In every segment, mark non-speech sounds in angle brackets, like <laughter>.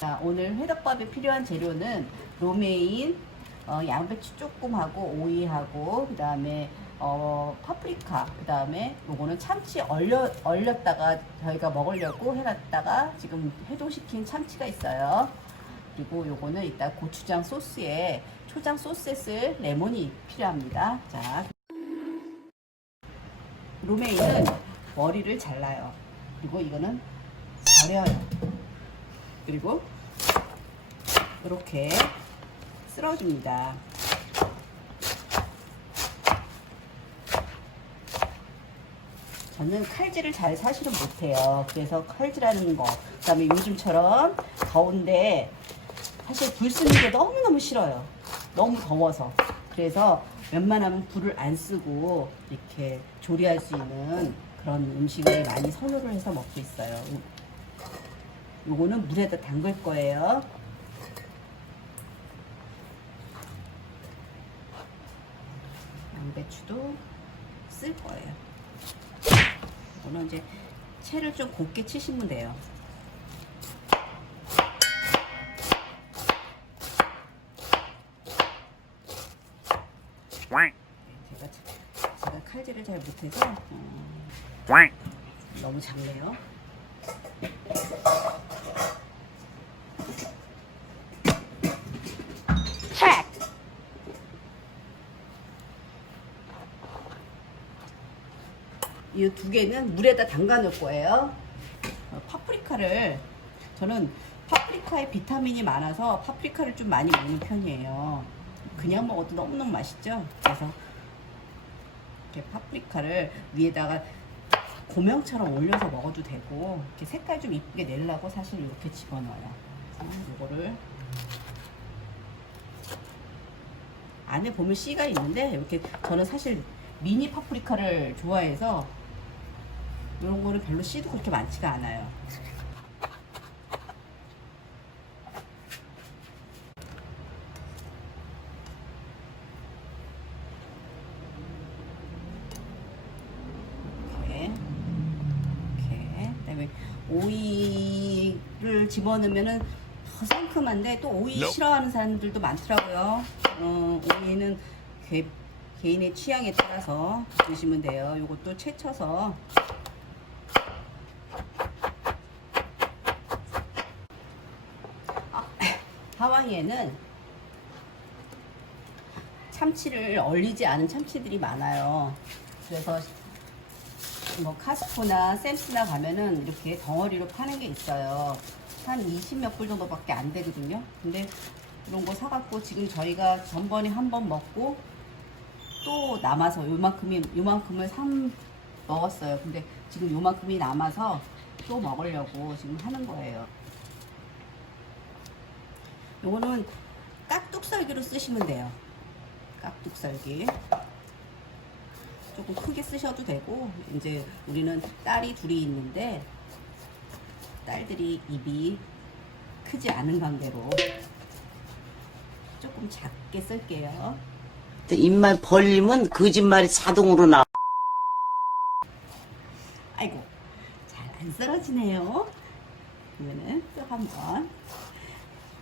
자, 오늘 회덮밥에 필요한 재료는 로메인, 어, 양배추 조금 하고 오이하고 그 다음에 어, 파프리카 그 다음에 요거는 참치 얼려 얼렸다가 저희가 먹으려고 해놨다가 지금 해동시킨 참치가 있어요. 그리고 요거는 이따 고추장 소스에 초장 소스에 쓸 레몬이 필요합니다. 자, 로메인은 머리를 잘라요. 그리고 이거는 절여요. 그리고 이렇게 쓸어줍니다. 저는 칼질을 잘 사실은 못해요. 그래서 칼질하는 거, 그 다음에 요즘처럼 더운데 사실 불 쓰는 게 너무너무 싫어요. 너무 더워서. 그래서 웬만하면 불을 안 쓰고 이렇게 조리할 수 있는 그런 음식을 많이 선호를 해서 먹고 있어요. 요거는 물에다 담글 거예요. 양배추도 쓸 거예요. 이거는 이제 채를 좀 곱게 치시면 돼요. quack, 제가, 제가 칼질을 잘 못해서 어, quack, 너무 작네요. 이 두 개는 물에다 담가 놓을 거예요. 어, 파프리카를 저는 파프리카에 비타민이 많아서 파프리카를 좀 많이 먹는 편이에요. 그냥 먹어도 너무너무 맛있죠. 그래서 이렇게 파프리카를 위에다가 고명처럼 올려서 먹어도 되고 이렇게 색깔 좀 이쁘게 내려고 사실 이렇게 집어넣어요. 이거를 안에 보면 씨가 있는데 이렇게 저는 사실 미니 파프리카를 좋아해서 이런 거는 별로 씨도 그렇게 많지가 않아요. 이렇게 이렇게 그다음에 오이를 집어넣으면은 더 상큼한데 또 오이. 싫어하는 사람들도 많더라고요. 어, 오이는 개, 개인의 취향에 따라서 드시면 돼요. 이것도 채쳐서 아, 하와이에는 참치를 얼리지 않은 참치들이 많아요. 그래서 뭐 카스코나 샘스나 가면은 이렇게 덩어리로 파는 게 있어요. 한 20몇 불 정도밖에 안 되거든요. 근데 이런 거 사갖고 지금 저희가 전번에 한 번 먹고 또 남아서 요만큼이 요만큼을 삼 먹었어요. 근데 지금 요만큼이 남아서 또 먹으려고 지금 하는 거예요. 요거는 깍둑썰기로 쓰시면 돼요. 깍둑썰기. 조금 크게 쓰셔도 되고 이제 우리는 딸이 둘이 있는데 딸들이 입이 크지 않은 관계로 조금 작게 쓸게요. 입만 벌리면 거짓말이 자동으로 나와. 아이고 잘 안 썰어지네요. 그러면은 또 한 번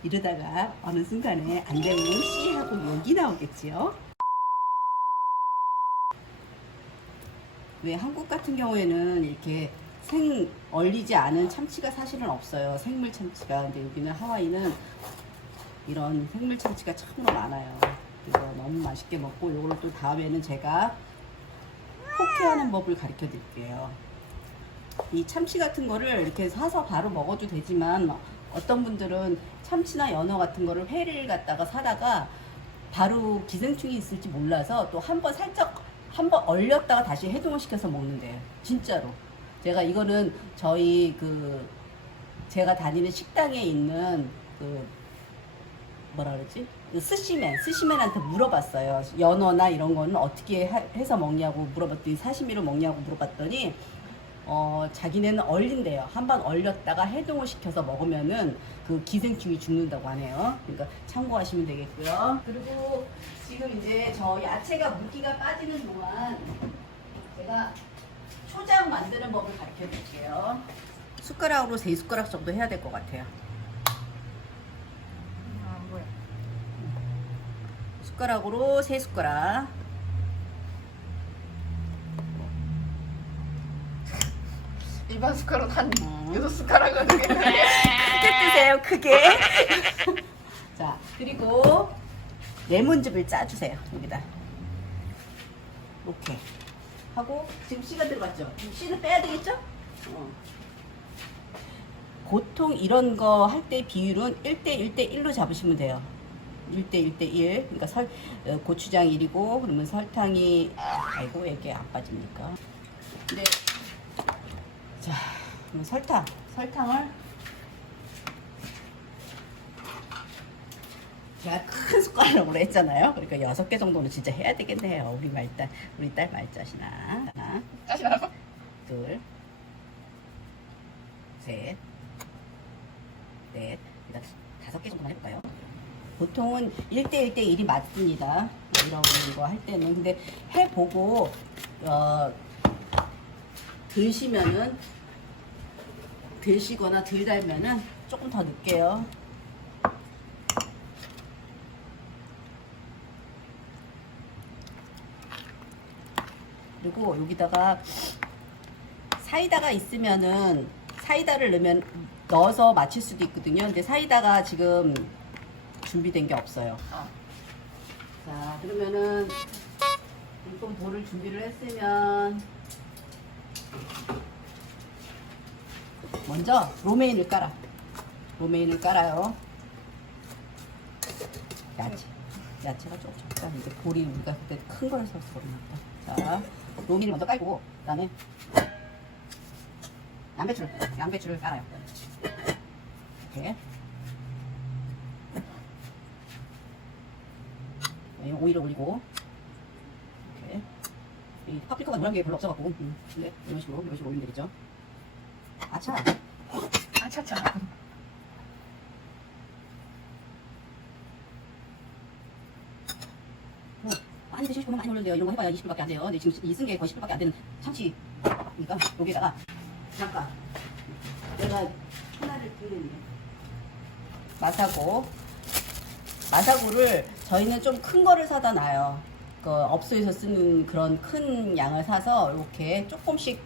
이러다가 어느 순간에 안 되면 씨 하고 욕이 나오겠지요. 왜 한국 같은 경우에는 이렇게 생 얼리지 않은 참치가 사실은 없어요. 생물 참치가. 근데 여기는 하와이는 이런 생물 참치가 참으로 많아요. 그래서 너무 맛있게 먹고 요걸 또 다음에는 제가 포케하는 법을 가르쳐 드릴게요. 이 참치 같은 거를 이렇게 사서 바로 먹어도 되지만 어떤 분들은 참치나 연어 같은 거를 회를 갖다가 사다가 바로 기생충이 있을지 몰라서 또 한 번 살짝 한 번 얼렸다가 다시 해동을 시켜서 먹는데요. 진짜로. 제가 이거는 저희 그 제가 다니는 식당에 있는 그 뭐라 그러지? 그 스시맨, 스시맨한테 물어봤어요. 연어나 이런 거는 어떻게 하- 해서 먹냐고 물어봤더니 사시미로 먹냐고 물어봤더니 어, 자기네는 얼린대요. 한번 얼렸다가 해동을 시켜서 먹으면은 그 기생충이 죽는다고 하네요. 그러니까 참고하시면 되겠고요. 그리고 지금 이제 저 야채가 물기가 빠지는 동안 제가 초장 만드는 법을 가르쳐 드릴게요. 숟가락으로 세 숟가락 정도 해야 될 것 같아요. 아, 숟가락으로 세 숟가락. 일반 숟가락 한 어. 여섯 숟가락은 그게 크게 뜨세요, 크게. <laughs> 자, 그리고 레몬즙을 짜주세요, 여기다. 이렇게. 하고, 지금 씨가 들어갔죠? 지금 씨는 빼야 되겠죠? 어. 보통 이런 거 할 때 비율은 1대 1대 1로 잡으시면 돼요. 1대 1대 1. 그러니까 설, 어, 고추장 1이고, 그러면 설탕이, 아이고, 이게 안 빠집니까? 근데, 그럼 설탕. 설탕을 제가 큰 숟가락으로 했잖아요. 그러니까 여섯 개 정도는 진짜 해야 되겠네요. 우리 말딸, 우리 딸 말자시나. 하나, 짜시나요? 둘, 셋, 넷, 일단 다섯 개 정도만 해볼까요? 보통은 1대1대 1이 맞습니다. 이런 거 할 때는. 근데 해보고, 어, 드시면은, 드시거나 덜 달면은 조금 더 넣을게요. 그리고 여기다가 사이다가 있으면은 사이다를 넣으면 넣어서 맞출 수도 있거든요. 근데 사이다가 지금 준비된 게 없어요. 어. 자, 그러면은 일단 볼을 준비를 했으면 먼저 로메인을 깔아. 로메인을 깔아요. 야채. 야채가 조금 적다. 이제 볼이 우리가 그때 큰걸 써서 그런가 자, 로메인을 먼저 깔고 그 다음에 양배추를 양배추를 깔아요. 이렇게. 네, 오이를 올리고 이렇게 이 파프리카가 노란 게 별로 없어갖고 음, 근데 이런 식으로 이런 식으로 올리면 되겠죠 아차 아차차. 뭐, 많이 드시고 많이 올려도 돼요 이런 거 해봐야 20불밖에 안 돼요 근데 지금 이 쓴 게 거의 10불밖에 안 되는 참치니까 여기다가 잠깐 내가 하나를 들으니 마사고 마사고를 저희는 좀 큰 거를 사다 놔요. 그 업소에서 쓰는 그런 큰 양을 사서 이렇게 조금씩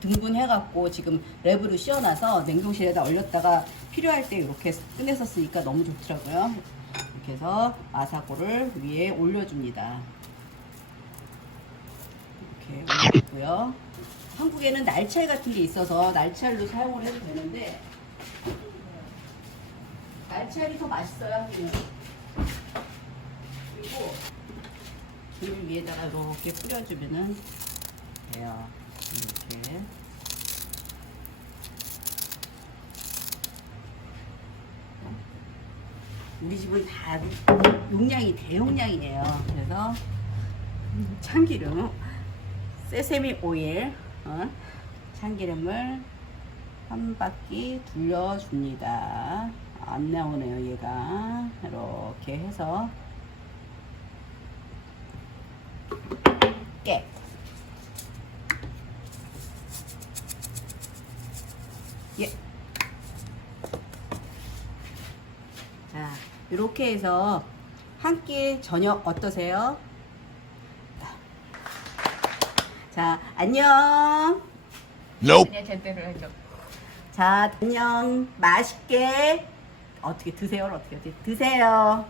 등분해갖고 지금 랩으로 씌워놔서 냉동실에다 얼렸다가 필요할 때 이렇게 꺼내서 쓰니까 너무 좋더라고요. 이렇게 해서 마사고를 위에 올려줍니다. 이렇게 올려주고요. 한국에는 날치알 같은 게 있어서 날치알로 사용을 해도 되는데 날치알이 더 맛있어요. 그리고 김을 위에다가 이렇게 뿌려주면은 돼요. 이렇게. 우리 집은 다 용량이 대용량이에요. 그래서 참기름, 세세미 오일, 어? 참기름을 한 바퀴 둘러줍니다. 안 나오네요, 얘가. 이렇게 해서 깨. 예. 자, 이렇게 해서 한 끼 저녁 어떠세요? 자, 안녕. Nope. 그냥 제대로 해줘. 자, 안녕. 맛있게 어떻게 드세요? 어떻게 어떻게 드세요?